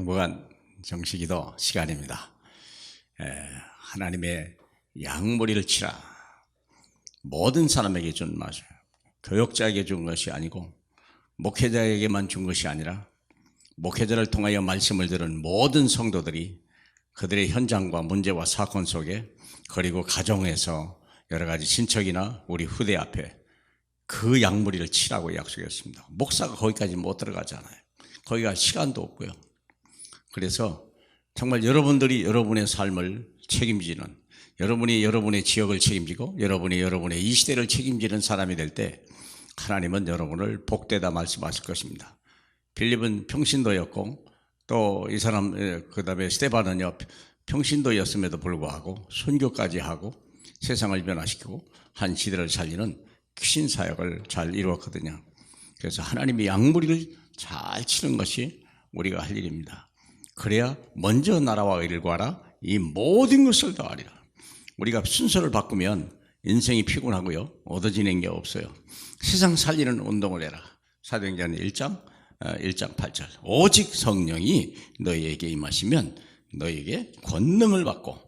행복한 정식기도 시간입니다. 하나님의 양머리를 치라. 모든 사람에게 준 말이에요. 교역자에게 준 것이 아니고 목회자에게만 준 것이 아니라 목회자를 통하여 말씀을 들은 모든 성도들이 그들의 현장과 문제와 사건 속에, 그리고 가정에서 여러 가지 친척이나 우리 후대 앞에 그 양머리를 치라고 약속했습니다. 목사가 거기까지 못 들어가잖아요. 거기가 시간도 없고요. 그래서 정말 여러분들이 여러분의 삶을 책임지는, 여러분이 여러분의 지역을 책임지고 여러분이 여러분의 이 시대를 책임지는 사람이 될 때 하나님은 여러분을 복되다 말씀하실 것입니다. 빌립은 평신도였고 또 이 사람 그 다음에 스데반은요 평신도였음에도 불구하고 선교까지 하고 세상을 변화시키고 한 시대를 살리는 귀신 사역을 잘 이루었거든요. 그래서 하나님이 양머리를 잘 치는 것이 우리가 할 일입니다. 그래야 먼저 나라와 의를 구하라, 이 모든 것을 더하리라. 우리가 순서를 바꾸면 인생이 피곤하고요, 얻어지는 게 없어요. 세상 살리는 운동을 해라. 사도행전 1장 8절. 오직 성령이 너희에게 임하시면 너희에게 권능을 받고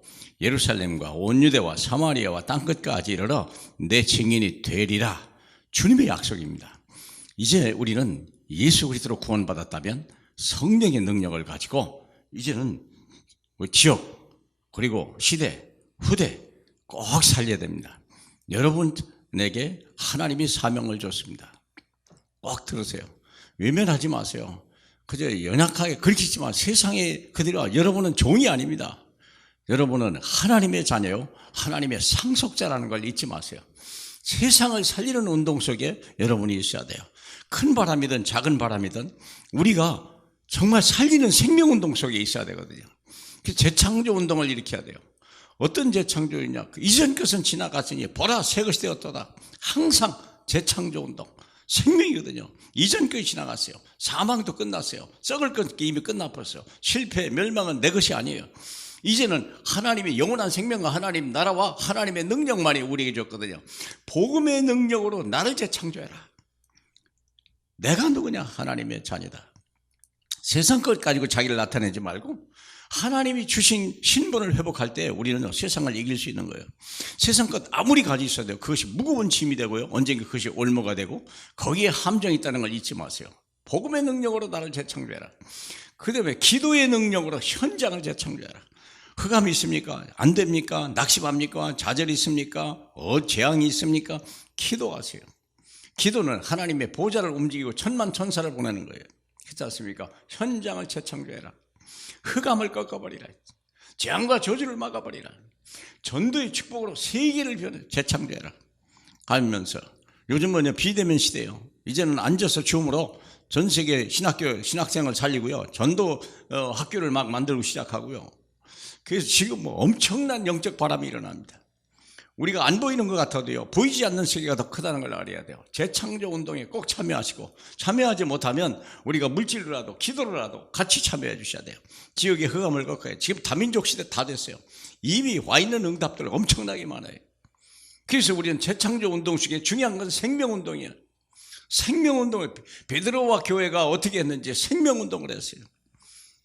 예루살렘과 온 유대와 사마리아와 땅끝까지 이르러 내 증인이 되리라. 주님의 약속입니다. 이제 우리는 예수 그리스도로 구원받았다면 성령의 능력을 가지고 이제는 지역 그리고 시대, 후대 꼭 살려야 됩니다. 여러분에게 하나님이 사명을 줬습니다. 꼭 들으세요. 외면하지 마세요. 그저 연약하게 긁히지만 세상에 그대로, 여러분은 종이 아닙니다. 여러분은 하나님의 자녀요, 하나님의 상속자라는 걸 잊지 마세요. 세상을 살리는 운동 속에 여러분이 있어야 돼요. 큰 바람이든 작은 바람이든 우리가 정말 살리는 생명운동 속에 있어야 되거든요. 재창조 운동을 일으켜야 돼요. 어떤 재창조이냐, 이전 것은 지나갔으니 보라 새 것이 되었도다. 항상 재창조 운동, 생명이거든요. 이전 것이 지나갔어요. 사망도 끝났어요. 썩을 것 이미 끝나버렸어요. 실패, 멸망은 내 것이 아니에요. 이제는 하나님의 영원한 생명과 하나님 나라와 하나님의 능력만이 우리에게 줬거든요. 복음의 능력으로 나를 재창조해라. 내가 누구냐? 하나님의 자녀다. 세상 것 가지고 자기를 나타내지 말고 하나님이 주신 신분을 회복할 때 우리는 세상을 이길 수 있는 거예요. 세상 것 아무리 가지고 있어야 돼요. 그것이 무거운 짐이 되고요, 언젠가 그것이 올무가 되고 거기에 함정이 있다는 걸 잊지 마세요. 복음의 능력으로 나를 재창조해라. 그 다음에 기도의 능력으로 현장을 재창조해라. 흑암이 있습니까? 안 됩니까? 낙심합니까? 좌절이 있습니까? 재앙이 있습니까? 기도하세요. 기도는 하나님의 보좌를 움직이고 천만 천사를 보내는 거예요. 그렇지 않습니까? 현장을 재창조해라. 흑암을 꺾어버리라. 재앙과 저주를 막아버리라. 전도의 축복으로 세계를 재창조해라. 하면서 요즘은 비대면 시대예요. 이제는 앉아서 줌으로 전 세계 신학생을 살리고요, 전도 학교를 막 만들고 시작하고요. 그래서 지금 엄청난 영적 바람이 일어납니다. 우리가 안 보이는 것 같아도요, 보이지 않는 세계가 더 크다는 걸 알아야 돼요. 재창조 운동에 꼭 참여하시고, 참여하지 못하면 우리가 물질로라도 기도로라도 같이 참여해 주셔야 돼요. 지역의 흑암을 꺾어야. 지금 다민족 시대 다 됐어요. 이미 와 있는 응답들 엄청나게 많아요. 그래서 우리는 재창조 운동 중에 중요한 건 생명운동이에요. 생명운동을, 베드로와 교회가 어떻게 했는지 생명운동을 했어요.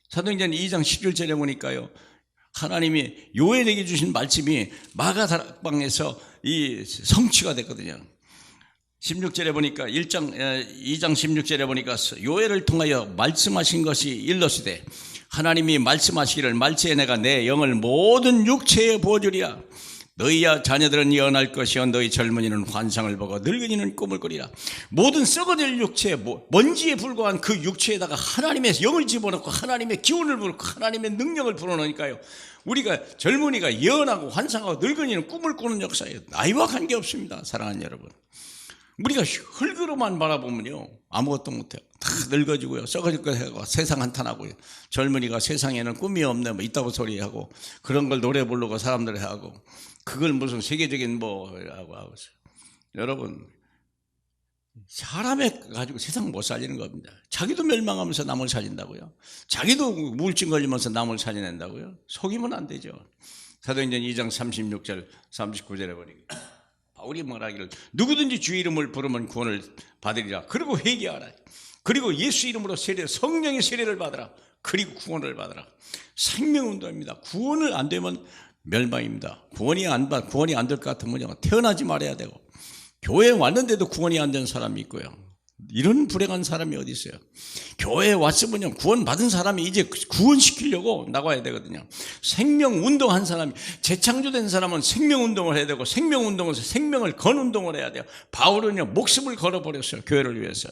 사도행전 2장 11절에 보니까요, 하나님이 요엘에게 주신 말씀이 마가다락방에서 이 성취가 됐거든요. 16절에 보니까 2장 16절에 보니까 요엘을 통하여 말씀하신 것이 일러시되 하나님이 말씀하시기를 말세에 내가 내 영을 모든 육체에 부어주리라. 너희야 자녀들은 예언할 것이요 너희 젊은이는 환상을 보고 늙은이는 꿈을 꾸리라. 모든 썩어질 육체, 먼지에 불과한 그 육체에다가 하나님의 영을 집어넣고 하나님의 기운을 불고 하나님의 능력을 불어넣으니까요, 우리가 젊은이가 예언하고 환상하고 늙은이는 꿈을 꾸는 역사예요. 나이와 관계없습니다. 사랑하는 여러분, 우리가 흙으로만 바라보면요 아무것도 못해요. 다 늙어지고요, 썩어질 것 하고 세상 한탄하고요. 젊은이가 세상에는 꿈이 없네 있다고 소리하고 그런 걸 노래 부르고 사람들 하고 그걸 무슨 세계적인 하고 있어요. 여러분, 사람에 가지고 세상 못 살리는 겁니다. 자기도 멸망하면서 남을 살린다고요? 자기도 우울증 걸리면서 남을 살려낸다고요? 속이면 안 되죠. 사도행전 2장 36절 39절에 보니까 바울이 말하기를 누구든지 주 이름을 부르면 구원을 받으리라. 그리고 회개하라. 그리고 예수 이름으로 성령의 세례를 받으라. 그리고 구원을 받으라. 생명운동입니다. 구원을 안 되면 멸망입니다. 구원이 안 될 것 같으면 태어나지 말아야 되고, 교회에 왔는데도 구원이 안 된 사람이 있고요. 이런 불행한 사람이 어디 있어요? 교회에 왔으면 구원 받은 사람이 이제 구원시키려고 나가야 되거든요. 생명운동한 사람이, 재창조된 사람은 생명운동을 해야 되고, 생명운동에서 생명을 건 운동을 해야 돼요. 바울은요 목숨을 걸어버렸어요. 교회를 위해서.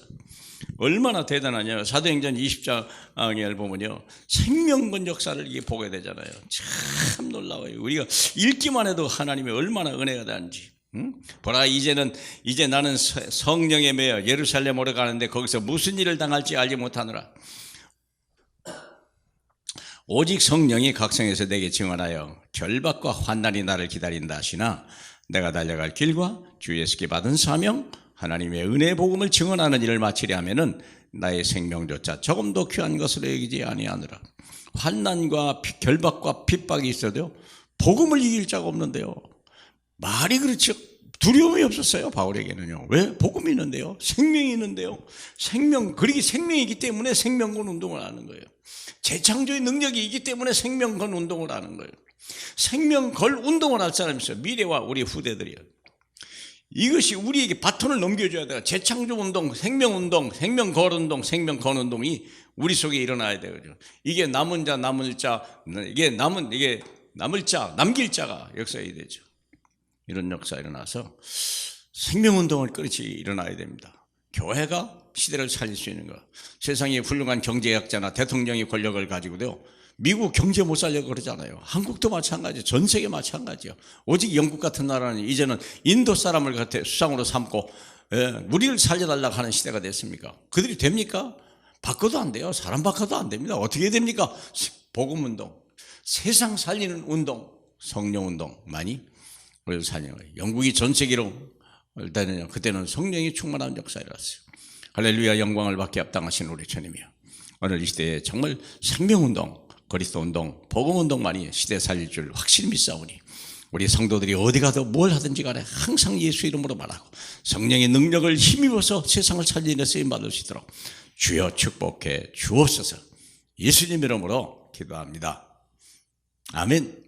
얼마나 대단하냐. 사도행전 20장을 보면요 생명건 역사를 이게 보게 되잖아요. 참 놀라워요. 우리가 읽기만 해도 하나님이 얼마나 은혜가 되는지. 보라, 이제 나는 성령에 매여 예루살렘으로 가는데 거기서 무슨 일을 당할지 알지 못하노라. 오직 성령이 각성해서 내게 증언하여 결박과 환난이 나를 기다린다 하시나, 내가 달려갈 길과 주 예수께 받은 사명, 하나님의 은혜의 복음을 증언하는 일을 마치려 하면은 나의 생명조차 조금도 귀한 것으로 여기지 아니하노라. 환난과 결박과 핍박이 있어도요 복음을 이길 자가 없는데요. 말이 그렇죠. 두려움이 없었어요. 바울에게는요. 왜? 복음이 있는데요. 생명이 있는데요. 그러기 생명이기 때문에 생명건 운동을 하는 거예요. 재창조의 능력이 있기 때문에 생명건 운동을 하는 거예요. 생명걸 운동을 할 사람이 있어요. 미래와 우리 후대들이요. 이것이 우리에게 바톤을 넘겨줘야 돼요. 재창조 운동, 생명운동, 생명걸 운동, 생명건 운동이 우리 속에 일어나야 되거든요. 이게 남을 자, 남길 자가 역사해야 되죠. 이런 역사 일어나서 생명운동을 끊이지 일어나야 됩니다. 교회가 시대를 살릴 수 있는 거. 세상에 훌륭한 경제학자나 대통령이 권력을 가지고도 미국 경제 못 살려고 그러잖아요. 한국도 마찬가지예요. 전 세계 마찬가지예요. 오직 영국 같은 나라는 이제는 인도 사람을 수상으로 삼고 우리를 살려달라고 하는 시대가 됐습니까? 그들이 됩니까? 바꿔도 안 돼요. 사람 바꿔도 안 됩니다. 어떻게 됩니까? 복음운동, 세상 살리는 운동, 성령운동만이 우리를 살리는 거예요. 영국이 전 세계로 그때는 성령이 충만한 역사가 일어났어요. 할렐루야, 영광을 받게 합당하신 우리 주님이요. 오늘 이 시대에 정말 생명운동, 그리스도운동, 복음운동만이 시대 살릴 줄 확실히 믿사오니, 우리 성도들이 어디 가도 뭘 하든지 간에 항상 예수 이름으로 말하고 성령의 능력을 힘입어서 세상을 살리는 데 쓰임받을 수 있도록 주여 축복해 주옵소서. 예수님 이름으로 기도합니다. 아멘.